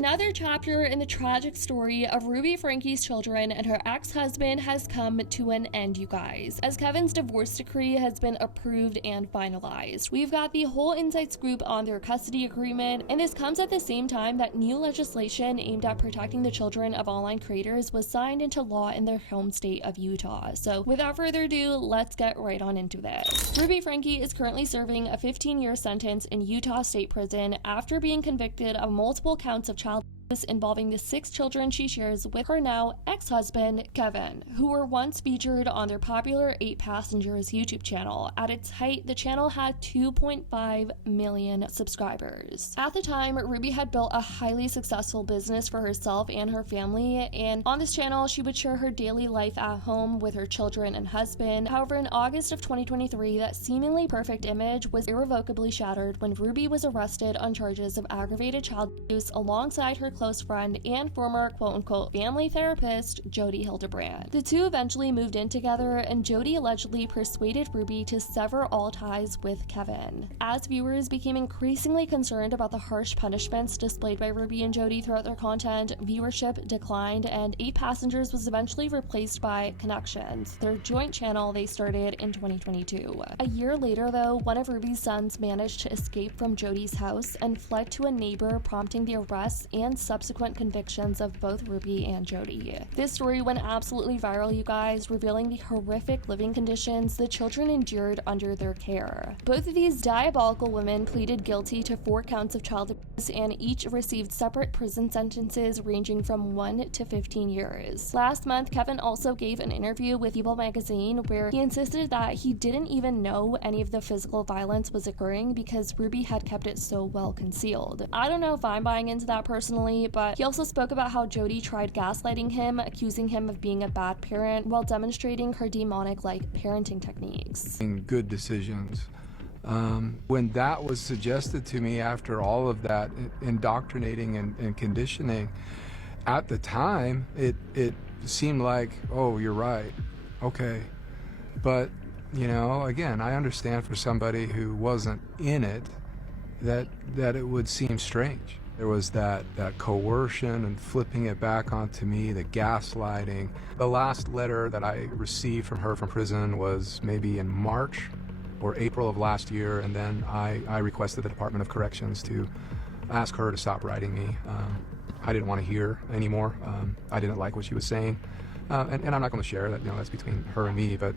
Another chapter in the tragic story of Ruby Franke's children and her ex-husband has come to an end, you guys, as Kevin's divorce decree has been approved and finalized. We've got the whole inside scoop on their custody agreement, and this comes at the same time that new legislation aimed at protecting the children of online creators was signed into law in their home state of Utah. So without further ado, let's get right on into this. Ruby Franke is currently serving a 15-year sentence in Utah State Prison after being convicted of multiple counts of child abuse involving the 6 children she shares with her now ex-husband, Kevin, who were once featured on their popular 8 Passengers YouTube channel. At its height, the channel had 2.5 million subscribers. At the time, Ruby had built a highly successful business for herself and her family, and on this channel, she would share her daily life at home with her children and husband. However, in August of 2023, that seemingly perfect image was irrevocably shattered when Ruby was arrested on charges of aggravated child abuse alongside her close friend and former quote-unquote family therapist, Jody Hildebrand. The two eventually moved in together, and Jody allegedly persuaded Ruby to sever all ties with Kevin. As viewers became increasingly concerned about the harsh punishments displayed by Ruby and Jody throughout their content, viewership declined, and 8 Passengers was eventually replaced by Connections, their joint channel they started in 2022. A year later, though, one of Ruby's sons managed to escape from Jody's house and fled to a neighbor, prompting the arrests and subsequent convictions of both Ruby and Jody. This story went absolutely viral, you guys, revealing the horrific living conditions the children endured under their care. Both of these diabolical women pleaded guilty to 4 counts of child abuse and each received separate prison sentences ranging from 1 to 15 years. Last month, Kevin also gave an interview with People magazine where he insisted that he didn't even know any of the physical violence was occurring because Ruby had kept it so well concealed. I don't know if I'm buying into that personally, but he also spoke about how Jody tried gaslighting him, accusing him of being a bad parent while demonstrating her demonic-like parenting techniques. Good decisions. When that was suggested to me after all of that indoctrinating and conditioning, at the time, it seemed like, oh, you're right, okay. But, you know, again, I understand for somebody who wasn't in it that it would seem strange. There was that coercion and flipping it back onto me, the gaslighting. The last letter that I received from her from prison was maybe in March or April of last year, and then I requested the Department of Corrections to ask her to stop writing me. I didn't want to hear anymore. I didn't like what she was saying. And I'm not going to share that, you know, that's between her and me, but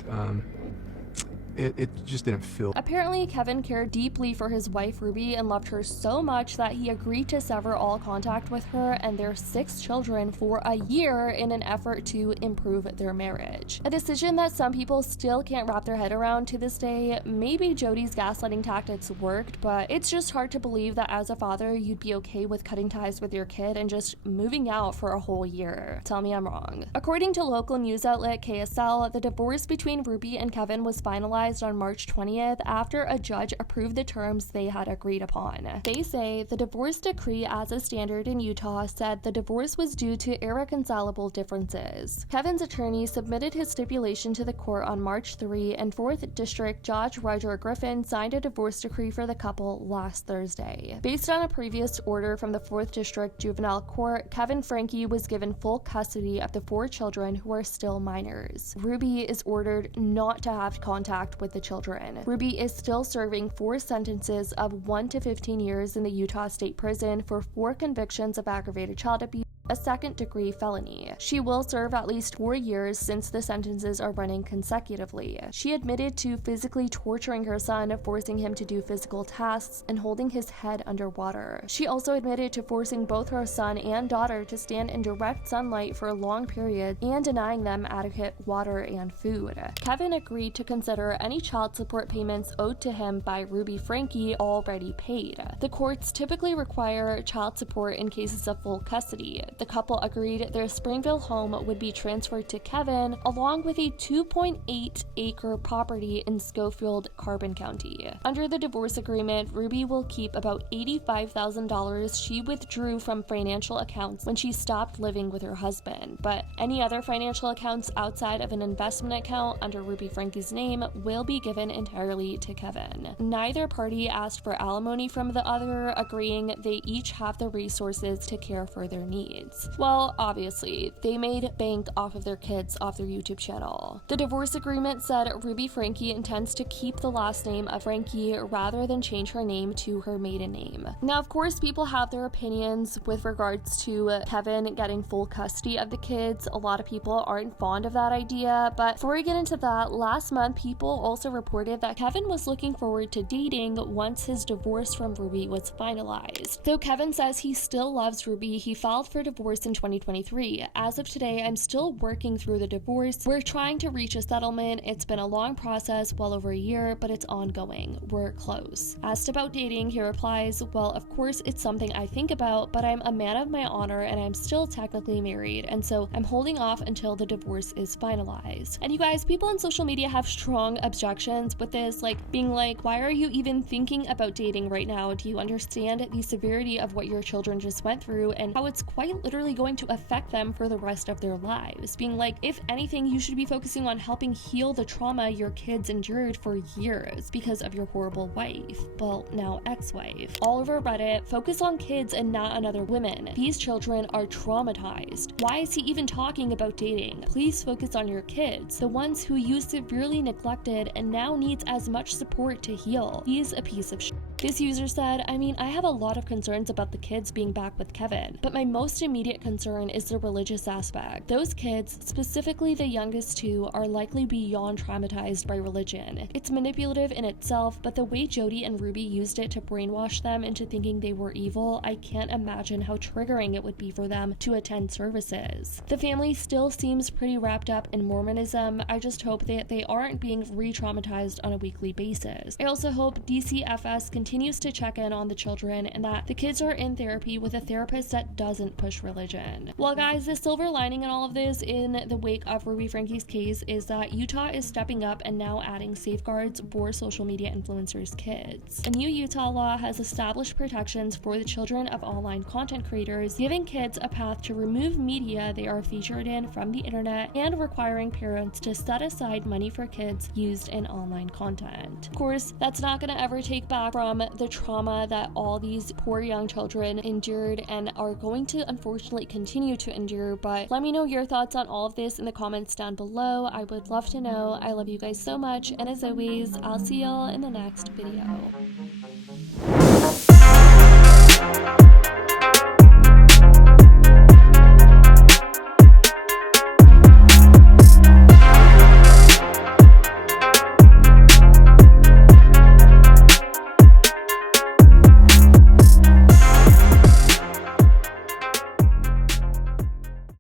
it just didn't feel. Apparently, Kevin cared deeply for his wife Ruby and loved her so much that he agreed to sever all contact with her and their 6 children for a year in an effort to improve their marriage. A decision that some people still can't wrap their head around to this day. Maybe Jody's gaslighting tactics worked, but it's just hard to believe that as a father you'd be okay with cutting ties with your kid and just moving out for a whole year. Tell me I'm wrong. According to local news outlet KSL, the divorce between Ruby and Kevin was finalized on March 20th after a judge approved the terms they had agreed upon. They say the divorce decree as a standard in Utah said the divorce was due to irreconcilable differences. Kevin's attorney submitted his stipulation to the court on March 3, and 4th District Judge Roger Griffin signed a divorce decree for the couple last Thursday. Based on a previous order from the 4th District Juvenile Court, Kevin Franke was given full custody of the 4 children who are still minors. Ruby is ordered not to have contact with the children. Ruby is still serving 4 sentences of 1 to 15 years in the Utah State Prison for 4 convictions of aggravated child abuse, a second-degree felony. She will serve at least 4 years since the sentences are running consecutively. She admitted to physically torturing her son, forcing him to do physical tasks, and holding his head underwater. She also admitted to forcing both her son and daughter to stand in direct sunlight for long periods and denying them adequate water and food. Kevin agreed to consider any child support payments owed to him by Ruby Franke already paid. The courts typically require child support in cases of full custody. The couple agreed their Springville home would be transferred to Kevin, along with a 2.8-acre property in Schofield, Carbon County. Under the divorce agreement, Ruby will keep about $85,000 she withdrew from financial accounts when she stopped living with her husband, but any other financial accounts outside of an investment account under Ruby Franke's name will be given entirely to Kevin. Neither party asked for alimony from the other, agreeing they each have the resources to care for their needs. Well, obviously, they made bank off of their kids off their YouTube channel. The divorce agreement said Ruby Franke intends to keep the last name of Franke rather than change her name to her maiden name. Now, of course, people have their opinions with regards to Kevin getting full custody of the kids. A lot of people aren't fond of that idea, but before we get into that, last month people also reported that Kevin was looking forward to dating once his divorce from Ruby was finalized. Though Kevin says he still loves Ruby, he filed for divorce in 2023. As of today, I'm still working through the divorce. We're trying to reach a settlement. It's been a long process, well over a year, but it's ongoing. We're close. Asked about dating, he replies, well, of course it's something I think about, but I'm a man of my honor and I'm still technically married, and so I'm holding off until the divorce is finalized. And you guys, people on social media have strong objections with this, like being like, why are you even thinking about dating right now? Do you understand the severity of what your children just went through and how it's quite literally going to affect them for the rest of their lives? Being like, if anything, you should be focusing on helping heal the trauma your kids endured for years because of your horrible wife, well, now ex-wife. All over Reddit, focus on kids and not on other women. These children are traumatized. Why is he even talking about dating? Please focus on your kids, the ones who you severely neglected and now needs as much support to heal. He's a piece of shit. This user said, I mean, I have a lot of concerns about the kids being back with Kevin, but my most immediate concern is the religious aspect. Those kids, specifically the youngest two, are likely beyond traumatized by religion. It's manipulative in itself, but the way Jody and Ruby used it to brainwash them into thinking they were evil, I can't imagine how triggering it would be for them to attend services. The family still seems pretty wrapped up in Mormonism. I just hope that they aren't being re-traumatized on a weekly basis. I also hope DCFS continues to check in on the children and that the kids are in therapy with a therapist that doesn't push religion. Well, guys, the silver lining in all of this in the wake of Ruby Franke's case is that Utah is stepping up and now adding safeguards for social media influencers' kids. A new Utah law has established protections for the children of online content creators, giving kids a path to remove media they are featured in from the internet and requiring parents to set aside money for kids used in online content. Of course, that's not going to ever take back from the trauma that all these poor young children endured and are going to unfortunately continue to endure, but let me know your thoughts on all of this in the comments down below. I would love to know. I love you guys so much, and as always, I'll see y'all in the next video.